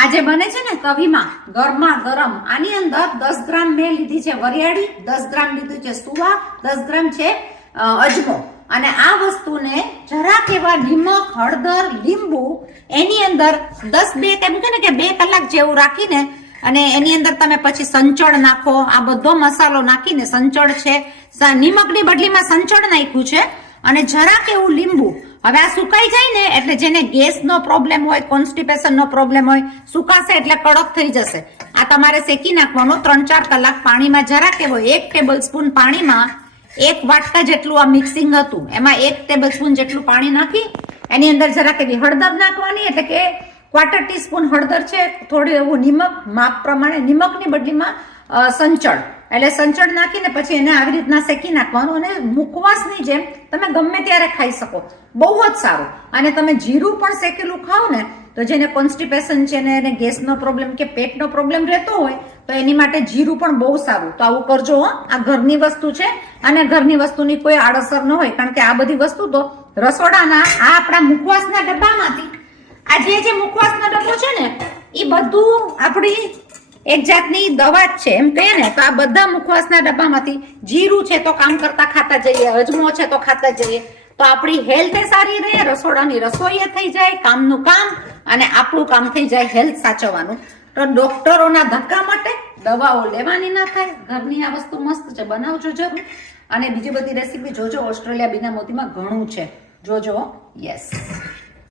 આજે બને છે ને તવીમાં ગરમા ગરમ આની અંદર 10 ગ્રામ મેં લીધી છે વરિયાળી, 10 ગ્રામ લીધું છે સુવા, 10 ગ્રામ છે અજમો અને આ વસ્તુને જરાક એવા નિમક, હળદર, લીંબુ એની અંદર 2 કલાક જેવું રાખીને અને એની અંદર તમે પછી સંચળ નાખો. આ બધો મસાલો નાખીને સંચળ છે, નિમકની બદલીમાં સંચળ નાખ્યું છે અને જરાક એવું લીંબુ. હવે આ સુકાઈ જાય ને એટલે જેને ગેસનો પ્રોબ્લેમ હોય, કોન્સ્ટિપેશનનો પ્રોબ્લેમ હોય, સુકાશે એટલે કડક થઈ જશે. આ તમારે શેકી નાખવાનો 3-4 કલાક પાણીમાં. જરાક એવો 1 ટેબલ સ્પૂન પાણીમાં 1 વાટકા જેટલું આ મિક્સિંગ હતું એમાં 1 ટેબલ સ્પૂન જેટલું પાણી નાખી એની અંદર જરાક એવી હળદર નાખવાની, એટલે કે 1/4 ટીસ્પૂન હળદર છે, થોડું એવું નિમક માપ પ્રમાણે, નિમકની બદલીમાં સંચળ, એટલે સંચળ નાખીને પછી એને આવી રીતના શેકી નાખવાનું અને મુખવાસની જેમ તમે ગમે ત્યારે ખાઈ શકો. બહુ જ સારું. અને તમે જીરું પણ શેકેલું ખાઓ ને તો જેને કોન્સ્ટિપેશન છે ને એને ગેસનો પ્રોબ્લેમ કે પેટનો પ્રોબ્લેમ રહેતો હોય તો એની માટે જીરું પણ બહુ સારું. તો આવું કરજો. આ ઘરની વસ્તુ છે અને ઘરની વસ્તુની કોઈ આડઅસર ન હોય, કારણ કે આ બધી વસ્તુ તો રસોડાના આ આપણા મુખવાસના ડબ્બામાંથી, આ જે મુખવાસનો ડબ્બો છે ને એ બધું આપણી એક જાતની દવા જ છે એમ કહીએ ને. તો આ બધા મુખવાસના ડબ્બામાંથી જીરું છે તો કામ કરતા ખાતા જઈએ, અજમો છે તો ખાતા જઈએ, તો આપણી હેલ્થ સારી રહે, રસોડાની રસોઈ થઈ જાય, કામનું કામ, અને આપણું કામ થઈ જાય હેલ્થ સાચવવાનું. તો ડોક્ટરોના ધક્કા માટે દવાઓ લેવાની ના થાય. ઘરની આ વસ્તુ મસ્ત છે, બનાવજો જરૂર. અને બીજી બધી રેસીપી જોજો. ઓસ્ટ્રેલિયા બીના મોતીમાં ઘણું છે, જોજો. યસ.